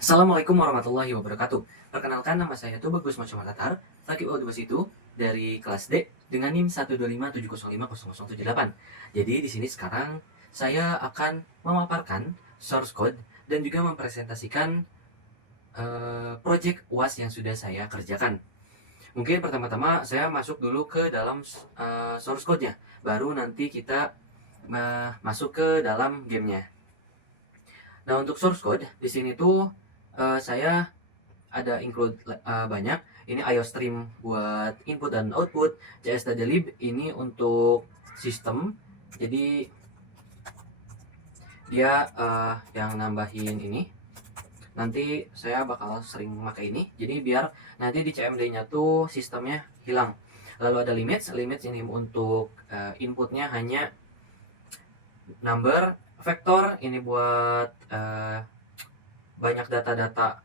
Assalamualaikum warahmatullahi wabarakatuh. Perkenalkan, nama saya Tubagus Masyamatatar, Fakih Audubas itu dari kelas D dengan NIM 125705078. Jadi di sini sekarang saya akan memaparkan source code dan juga mempresentasikan project UAS yang sudah saya kerjakan. Mungkin pertama-tama saya masuk dulu ke dalam source code-nya, baru nanti kita masuk ke dalam gamenya. Nah, untuk source code di sini tuh saya ada include banyak. Ini IOStream buat input dan output, JSDLib ini untuk sistem. Jadi dia yang nambahin ini. Nanti saya bakal sering pakai ini. Jadi biar nanti di CMD-nya tuh sistemnya hilang. Lalu ada limits ini untuk inputnya hanya number, vektor ini buat banyak data-data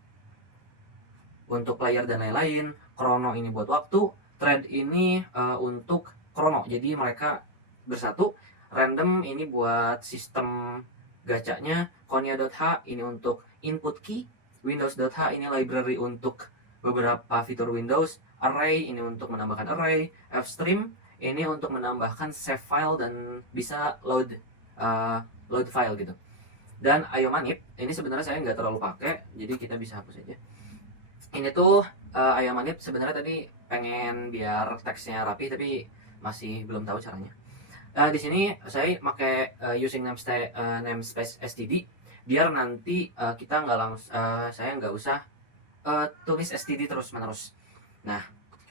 untuk player dan lain-lain, chrono ini buat waktu, thread ini untuk chrono, jadi mereka bersatu, random ini buat sistem gacanya, konya.h ini untuk input key, windows.h ini library untuk beberapa fitur Windows, array ini untuk menambahkan array, fstream ini untuk menambahkan save file dan bisa load file gitu. Dan iomanip ini sebenarnya saya nggak terlalu pakai, jadi kita bisa hapus aja. Ini tuh iomanip sebenarnya tadi pengen biar teksnya rapi, tapi masih belum tahu caranya. Di sini saya pakai using namespace std biar nanti kita nggak langsung saya nggak usah tulis std terus menerus. Nah,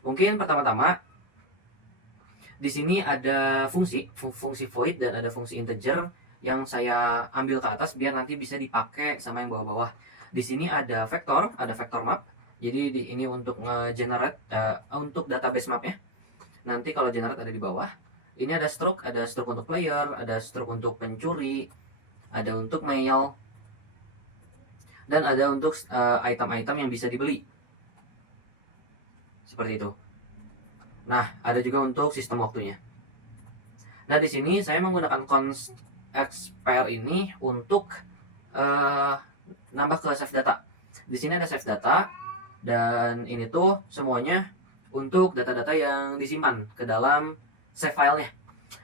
mungkin pertama-tama di sini ada fungsi void dan ada fungsi integer yang saya ambil ke atas biar nanti bisa dipakai sama yang bawah-bawah. Di sini ada vector map. Jadi ini untuk nge-generate untuk database mapnya. Nanti kalau generate ada di bawah. Ini ada stroke untuk player, ada stroke untuk pencuri, ada untuk mail, dan ada untuk item-item yang bisa dibeli. Seperti itu. Nah, ada juga untuk sistem waktunya. Nah, di sini saya menggunakan const expire ini untuk nambah ke save data. Di sini ada save data dan ini tuh semuanya untuk data-data yang disimpan ke dalam save filenya.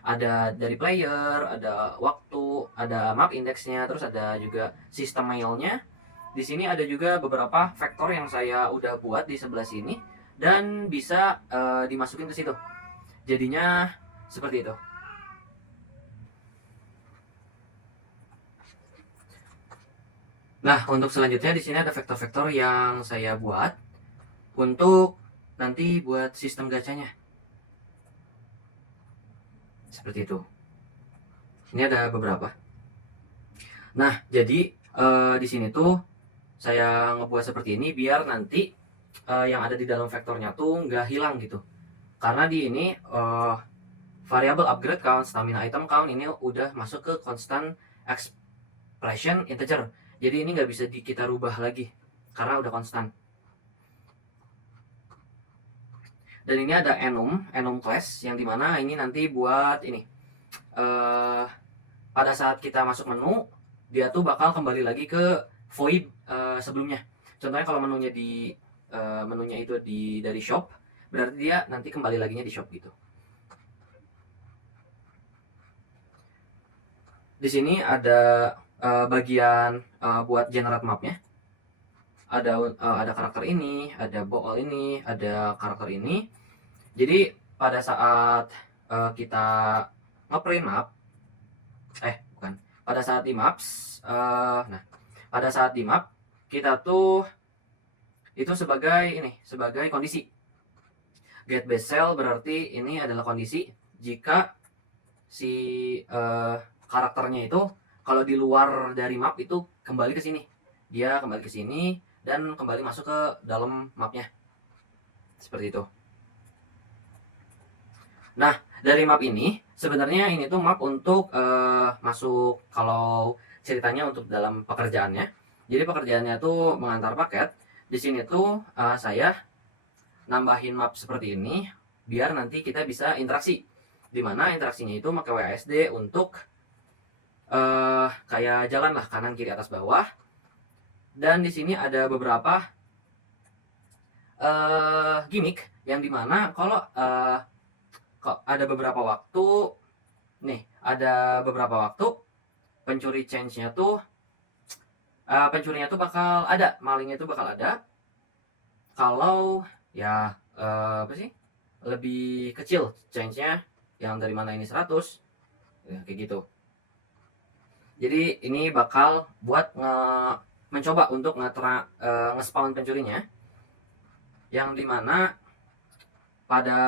Ada dari player, ada waktu, ada map indexnya, terus ada juga sistem mailnya. Di sini ada juga beberapa vektor yang saya udah buat di sebelah sini dan bisa dimasukin ke situ. Jadinya seperti itu. Nah, untuk selanjutnya di sini ada vektor-vektor yang saya buat untuk nanti buat sistem gacanya. Seperti itu. Ini ada beberapa. Nah, jadi di sini tuh saya ngebuat seperti ini biar nanti yang ada di dalam vektornya tuh nggak hilang gitu. Karena di ini variable upgrade count, stamina item count ini udah masuk ke constant expression integer. Jadi ini nggak bisa kita rubah lagi karena udah konstan. Dan ini ada enum class yang dimana ini nanti buat ini pada saat kita masuk menu dia tuh bakal kembali lagi ke void sebelumnya. Contohnya kalau menunya itu dari shop, berarti dia nanti kembali laginya di shop gitu. Di sini ada bagian buat generate mapnya. Ada karakter ini, ada ball ini, ada karakter ini. Jadi pada saat kita ngeprint map, bukan, pada saat di maps, pada saat di map kita tuh itu sebagai kondisi. Get base cell berarti ini adalah kondisi jika si karakternya itu kalau di luar dari map itu kembali ke sini. Dia kembali ke sini dan kembali masuk ke dalam mapnya. Seperti itu. Nah, dari map ini sebenarnya ini tuh map untuk masuk kalau ceritanya untuk dalam pekerjaannya. Jadi pekerjaannya tuh mengantar paket. Di sini tuh saya nambahin map seperti ini biar nanti kita bisa interaksi. Dimana interaksinya itu pakai WASD untuk kayak jalan lah kanan kiri atas bawah. Dan di sini ada beberapa gimmick yang dimana kalau kok ada beberapa waktu nih, ada beberapa waktu pencuri change-nya tuh pencurinya tuh bakal ada, malingnya tuh bakal ada kalau ya apa sih, lebih kecil change-nya, yang dari mana ini 100 ya, kayak gitu. Jadi ini bakal buat mencoba untuk nge-spawn pencurinya, yang dimana pada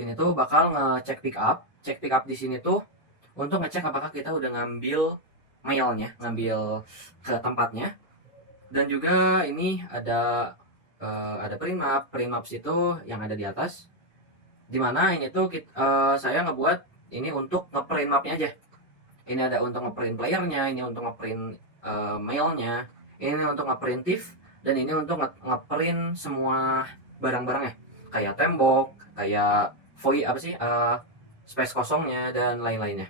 ini tuh bakal ngecek pick up. Cek pick up di sini tuh untuk ngecek apakah kita udah ngambil mailnya, ngambil ke tempatnya. Dan juga ini ada print map. Print maps itu yang ada di atas, dimana ini tuh saya ngebuat ini untuk ngeprint mapnya aja. Ini ada untuk ngeprint playernya, ini untuk ngeprint mailnya, ini untuk ngeprint thief, dan ini untuk ngeprint semua barang-barangnya, kayak tembok, kayak void apa sih, space kosongnya dan lain-lainnya.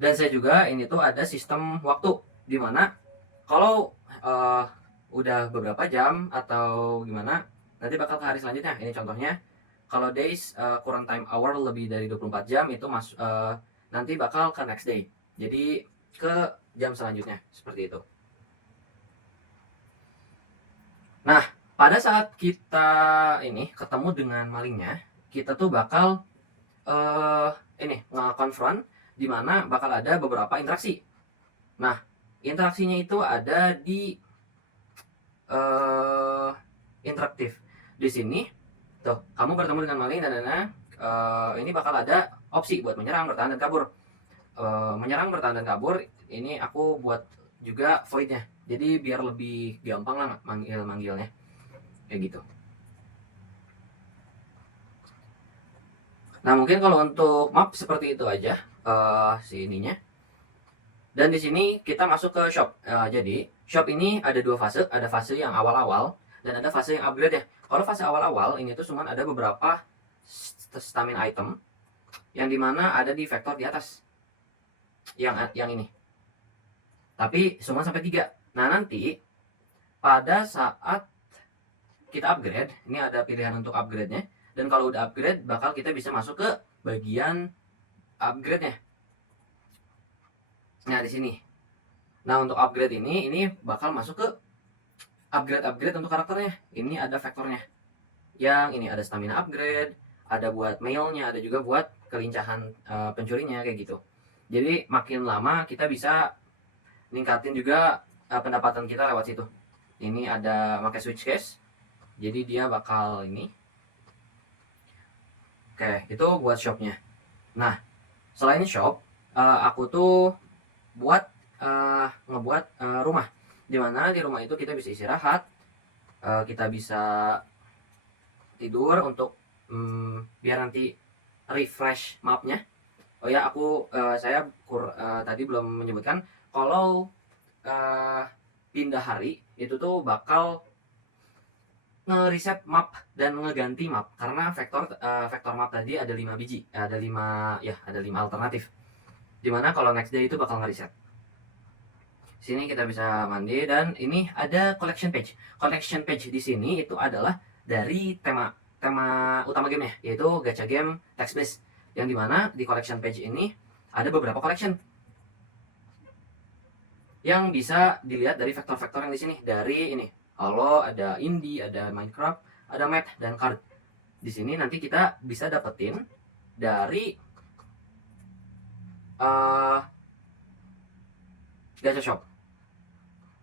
Dan saya juga ini tuh ada sistem waktu, dimana kalau udah beberapa jam atau gimana, nanti bakal ke hari selanjutnya. Ini contohnya, kalau days current time hour lebih dari 24 jam itu nanti bakal ke next day, jadi ke jam selanjutnya, seperti itu. Nah, pada saat kita ini ketemu dengan malingnya, kita tuh bakal ini nge-confront, dimana bakal ada beberapa interaksi. Nah, interaksinya itu ada di interaktif. Di sini tuh kamu bertemu dengan maling dan ini bakal ada opsi buat menyerang, bertahan, dan kabur. Menyerang, bertahan, dan kabur ini aku buat juga voidnya, jadi biar lebih gampang lah manggilnya, kayak gitu. Nah, mungkin kalau untuk map seperti itu aja si ininya. Dan di sini kita masuk ke shop. Jadi shop ini ada dua fase, ada fase yang awal-awal dan ada fase yang upgrade ya. Kalau fase awal-awal ini tuh cuman ada beberapa stamina item yang dimana ada di vektor di atas, yang ini. Tapi cuma sampai 3. Nah, nanti pada saat kita upgrade, ini ada pilihan untuk upgrade-nya. Dan kalau udah upgrade, bakal kita bisa masuk ke bagian upgrade-nya. Nah, di sini. Nah, untuk upgrade ini bakal masuk ke upgrade untuk karakternya. Ini ada vektornya. Yang ini ada stamina upgrade, ada buat mailnya, ada juga buat kelincahan pencurinya, kayak gitu. Jadi makin lama kita bisa ningkatin juga pendapatan kita lewat situ. Ini ada pakai switch case, jadi dia bakal ini. Oke, itu buat shopnya. Nah, selain shop, aku tuh ngebuat rumah, dimana di rumah itu kita bisa istirahat, kita bisa tidur untuk biar nanti refresh mapnya. Oh ya, saya tadi belum menyebutkan kalau pindah hari itu tuh bakal nge-reset map dan ngeganti map, karena vektor map tadi ada 5 biji, ada 5 alternatif, dimana kalau next day itu bakal nge-reset. Sini kita bisa mandi, dan ini ada collection page. Collection page di sini itu adalah dari tema utama gamenya, yaitu gacha game text based, yang dimana di collection page ini ada beberapa collection yang bisa dilihat dari vektor-vektor yang di sini. Dari ini Halo, ada indie, ada Minecraft, ada math, dan card. Di sini nanti kita bisa dapetin dari gacha shop.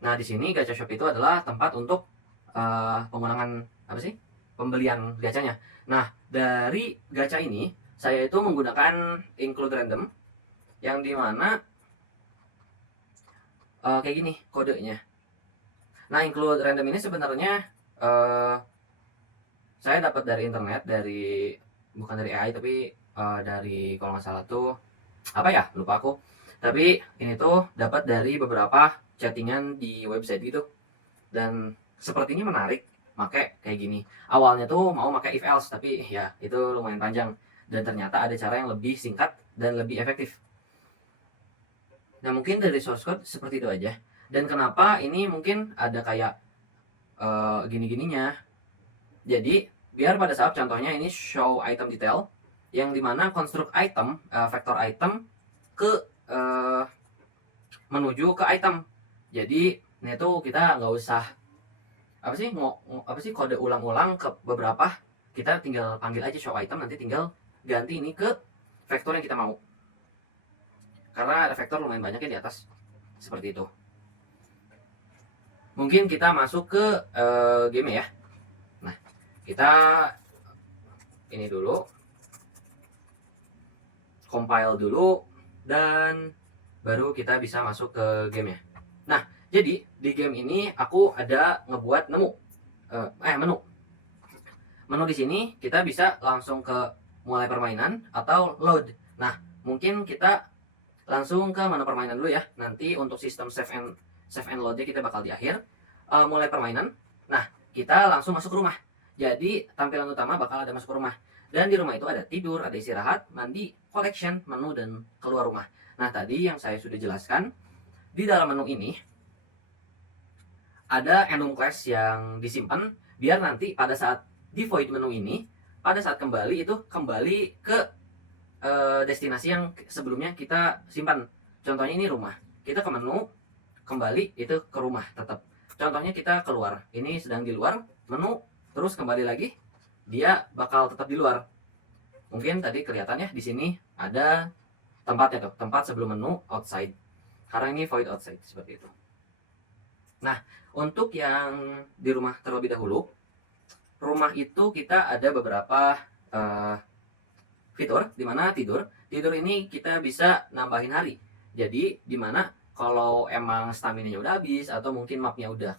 Nah, di sini gacha shop itu adalah tempat untuk pengulangan pembelian gacanya. Nah, dari gacha ini saya itu menggunakan include random, yang dimana kayak gini kodenya. Nah, include random ini sebenarnya saya dapat dari internet, bukan dari AI, tapi dari, kalau nggak salah tuh apa ya, lupa aku. Tapi ini tuh dapat dari beberapa chattingan di website gitu, dan sepertinya menarik pakai kayak gini. Awalnya tuh mau pakai if else, tapi ya itu lumayan panjang, dan ternyata ada cara yang lebih singkat dan lebih efektif. Nah, mungkin dari source code seperti itu aja. Dan kenapa ini mungkin ada kayak gini-gininya. Jadi, biar pada saat contohnya ini show item detail, yang dimana construct item, vektor item ke menuju ke item. Jadi, ini tuh kita nggak usah apa sih kode ulang-ulang ke beberapa, kita tinggal panggil aja show item, nanti tinggal ganti ini ke vektor yang kita mau, karena ada vektor lumayan banyak ya di atas, seperti itu. Mungkin kita masuk ke game ya. Nah, kita ini dulu, compile dulu, dan baru kita bisa masuk ke game ya. Nah, jadi di game ini aku ada ngebuat menu di sini kita bisa langsung ke mulai permainan atau load. Nah, mungkin kita langsung ke menu permainan dulu ya. Nanti untuk sistem save and loadnya kita bakal di akhir. Mulai permainan. Nah, kita langsung masuk ke rumah. Jadi tampilan utama bakal ada masuk ke rumah. Dan di rumah itu ada tidur, ada istirahat, mandi, collection, menu, dan keluar rumah. Nah, tadi yang saya sudah jelaskan, di dalam menu ini ada enum class yang disimpan biar nanti pada saat di void menu ini, pada saat kembali itu kembali ke destinasi yang sebelumnya kita simpan. Contohnya ini rumah, kita ke menu, kembali itu ke rumah tetap. Contohnya kita keluar, ini sedang di luar menu, terus kembali lagi, dia bakal tetap di luar. Mungkin tadi kelihatannya di sini ada tempatnya tuh, tempat sebelum menu outside, karena ini void outside seperti itu. Nah, untuk yang di rumah terlebih dahulu, rumah itu kita ada beberapa fitur, dimana tidur ini kita bisa nambahin hari. Jadi dimana kalau emang stamina-nya udah habis atau mungkin mapnya udah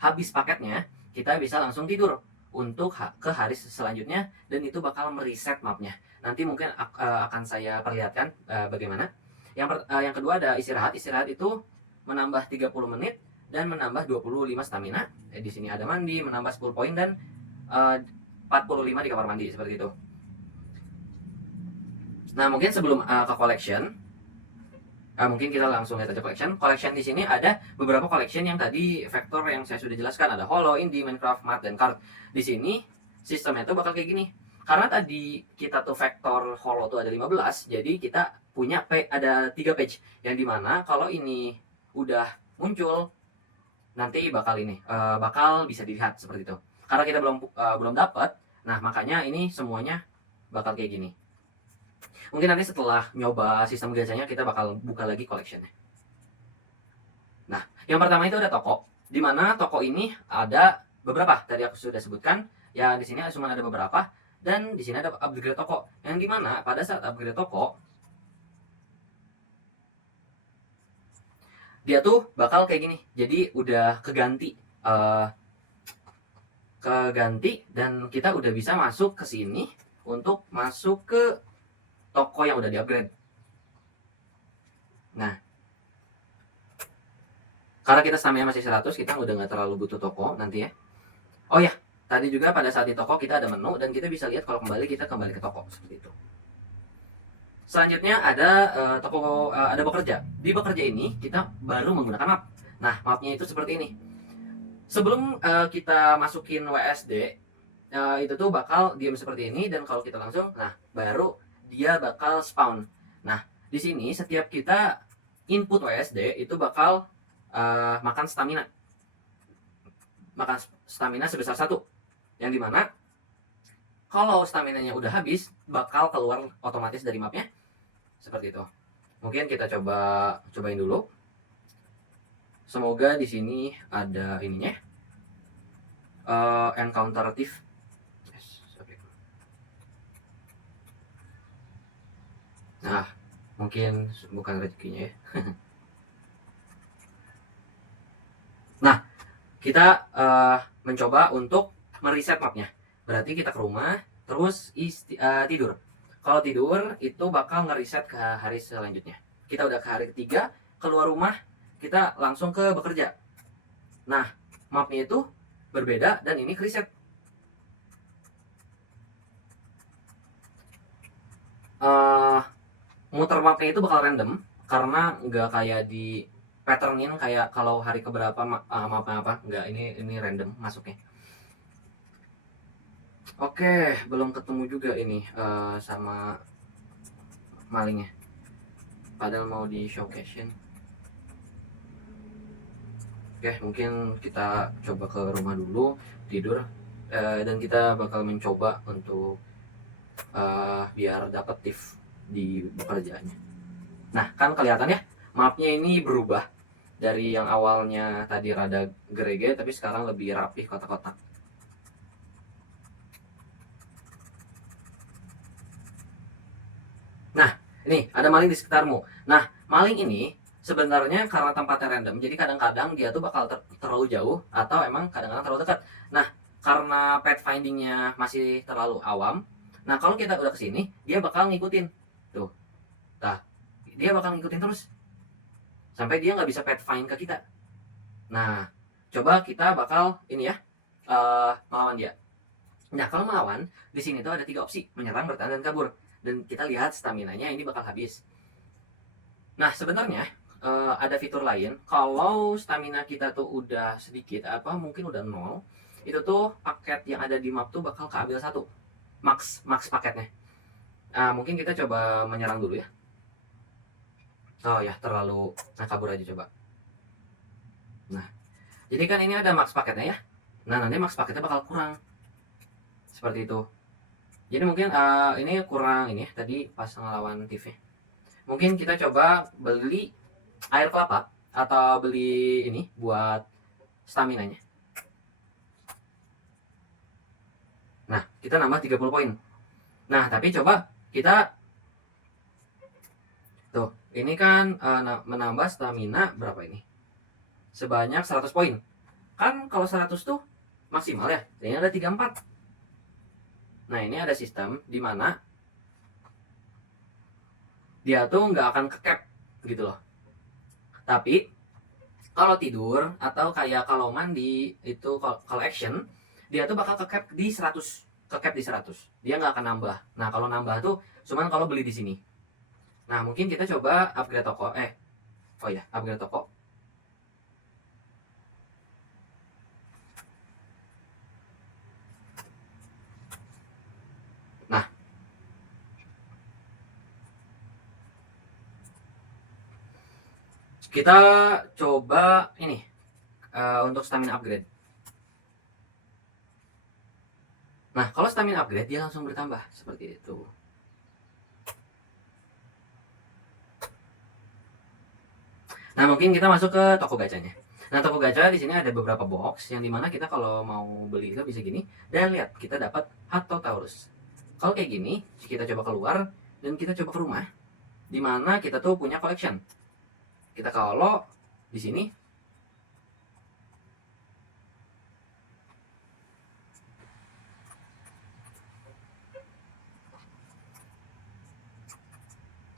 habis paketnya, kita bisa langsung tidur untuk ke hari selanjutnya, dan itu bakal mereset mapnya. Nanti mungkin akan saya perlihatkan bagaimana. Yang kedua ada istirahat. Istirahat itu menambah 30 menit dan menambah 25 stamina. Di sini ada mandi, menambah 10 poin, dan 45 di kamar mandi, seperti itu. Nah, mungkin sebelum ke collection, mungkin kita langsung lihat aja collection. Collection di sini ada beberapa collection yang tadi vektor yang saya sudah jelaskan, ada Holo, Indie, Minecraft, Mat, dan Card. Di sini sistemnya tuh bakal kayak gini. Karena tadi kita tuh vektor Holo tuh ada 15, jadi kita punya ada 3 page, yang dimana kalau ini udah muncul nanti bakal bisa dilihat seperti itu. Karena kita belum dapat, nah makanya ini semuanya bakal kayak gini. Mungkin nanti setelah nyoba sistem gajahnya kita bakal buka lagi collectionnya. Nah, yang pertama itu ada toko, di mana toko ini ada beberapa, tadi aku sudah sebutkan. Ya, di sini cuma ada beberapa, dan di sini ada upgrade toko, yang dimana pada saat upgrade toko dia tuh bakal kayak gini. Jadi udah keganti dan kita udah bisa masuk ke sini untuk masuk ke toko yang udah di upgrade. Nah, karena kita stamina masih 100, kita udah nggak terlalu butuh toko nanti ya. Oh ya, tadi juga pada saat di toko kita ada menu, dan kita bisa lihat kalau kita kembali ke toko, seperti itu. Selanjutnya ada ada bekerja. Di bekerja ini kita baru menggunakan map. Nah, mapnya itu seperti ini. Sebelum kita masukin WSD, itu tuh bakal diam seperti ini, dan kalau kita langsung, nah baru dia bakal spawn. Nah, di sini setiap kita input WSD itu bakal makan stamina sebesar 1, yang dimana kalau staminanya udah habis bakal keluar otomatis dari mapnya, seperti itu. Mungkin kita cobain dulu. Semoga di sini ada ininya, encounter thief. Nah, mungkin bukan rezekinya ya. Nah, kita mencoba untuk mereset mapnya. Berarti kita ke rumah, terus tidur. Kalau tidur itu bakal ngereset ke hari selanjutnya. Kita udah ke hari ketiga, keluar rumah, kita langsung ke bekerja. Nah, mapnya itu berbeda, dan ini reset. Muter mapnya itu bakal random, karena nggak kayak di patternin kayak kalau hari keberapa maaf apa nggak, ini random masuknya. Oke, belum ketemu juga ini sama malingnya, padahal mau di showcase. Oke, mungkin kita coba ke rumah dulu tidur, dan kita bakal mencoba untuk biar dapat tips di pekerjaannya. Nah, kan kelihatan ya, mapnya ini berubah dari yang awalnya tadi rada gerege, tapi sekarang lebih rapih kotak-kotak. Nah, ini ada maling di sekitarmu. Nah, maling ini sebenarnya karena tempatnya random, jadi kadang-kadang dia tuh bakal terlalu jauh atau emang kadang-kadang terlalu dekat. Nah, karena pathfindingnya masih terlalu awam, nah kalau kita udah kesini, dia bakal ngikutin. Tuh, nah, dia bakal ngikutin terus sampai dia nggak bisa pathfind ke kita. Nah, coba kita bakal ini ya, melawan dia. Nah, kalau melawan, di sini tuh ada 3 opsi, menyerang, bertahan, dan kabur. Dan kita lihat stamina-nya ini bakal habis. Nah, sebenarnya ada fitur lain. Kalau stamina kita tuh udah sedikit, apa mungkin udah 0, itu tuh paket yang ada di map tuh bakal keambil 1. Max paketnya. Mungkin kita coba menyerang dulu ya. Oh ya, terlalu. Nah, kabur aja coba. Nah, jadi kan ini ada max paketnya ya. Nah, nanti max paketnya bakal kurang. Seperti itu. Jadi mungkin ini kurang ini ya, tadi pas ngelawan TV. Mungkin kita coba beli air kelapa atau beli ini buat stamina-nya. Nah, kita nambah 30 poin. Nah, tapi coba kita tuh, ini kan menambah stamina berapa ini? Sebanyak 100 poin. Kan kalau 100 tuh maksimal ya. Ini ada 34. Nah, ini ada sistem di mana dia tuh nggak akan ke cap gitu loh. Tapi kalau tidur atau kayak kalau mandi itu, kalau action, dia tuh bakal ke cap di 100. Ke cap di 100. Dia nggak akan nambah. Nah, kalau nambah tuh cuman kalau beli di sini. Nah, mungkin kita coba upgrade toko. Oh ya, upgrade toko. Nah, kita coba ini untuk stamina upgrade. Nah, kalau stamina upgrade dia langsung bertambah seperti itu. Nah, mungkin kita masuk ke toko gacanya. Nah, toko gacha di sini ada beberapa box yang dimana kita kalau mau beli itu bisa gini, dan lihat kita dapat Taurus. Kalau kayak gini, kita coba keluar dan kita coba ke rumah, dimana kita tuh punya collection. Kita kalau di sini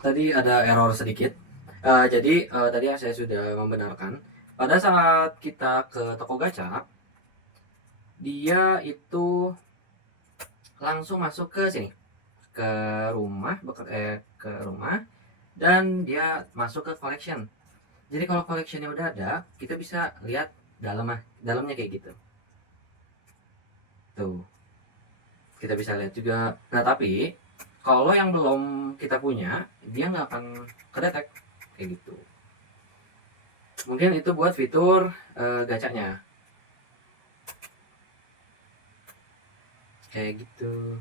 tadi ada error sedikit. Jadi tadi saya sudah membenarkan. Pada saat kita ke toko gacha, dia itu langsung masuk ke sini, ke rumah, ke rumah, dan dia masuk ke collection. Jadi kalau collectionnya udah ada, kita bisa lihat dalamnya kayak gitu. Tuh, kita bisa lihat juga. Nah, tapi kalau yang belum kita punya, dia nggak akan kedetek kayak gitu. Mungkin itu buat fitur gacanya kayak gitu.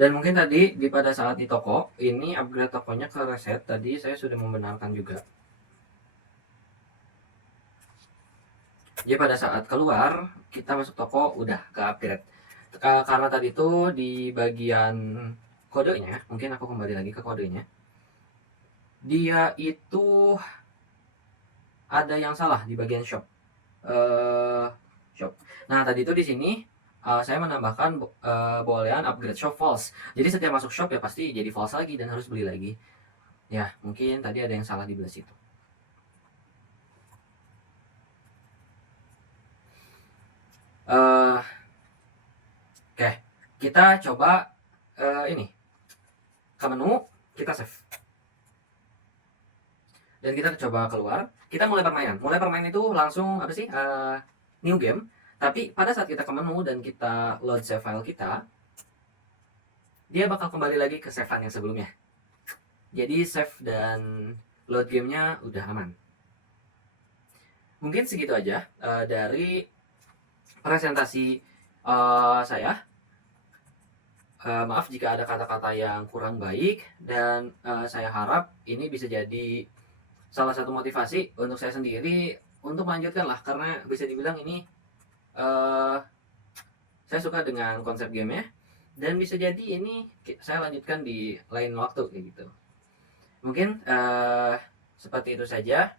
Dan mungkin tadi pada saat di toko ini upgrade tokonya ke reset, tadi saya sudah membenarkan juga. Jadi pada saat keluar kita masuk toko udah ke upgrade. Karena tadi tuh di bagian kodenya, mungkin aku kembali lagi ke kodenya. Dia itu ada yang salah di bagian shop. Shop. Nah, tadi itu di sini saya menambahkan bolehan upgrade shop false. Jadi setiap masuk shop ya pasti jadi false lagi dan harus beli lagi. Ya, mungkin tadi ada yang salah di belah situ. Oke, kita coba ini ke menu, kita save. Dan kita coba keluar, kita mulai permainan. Mulai permainan itu langsung apa sih? New game. Tapi pada saat kita ke menu dan kita load save file kita, dia bakal kembali lagi ke save yang sebelumnya. Jadi save dan load gamenya udah aman. Mungkin segitu aja dari presentasi saya. Maaf jika ada kata-kata yang kurang baik, dan saya harap ini bisa jadi salah satu motivasi untuk saya sendiri untuk melanjutkan lah, karena bisa dibilang ini saya suka dengan konsep gamenya, dan bisa jadi ini saya lanjutkan di lain waktu kayak gitu. Mungkin seperti itu saja.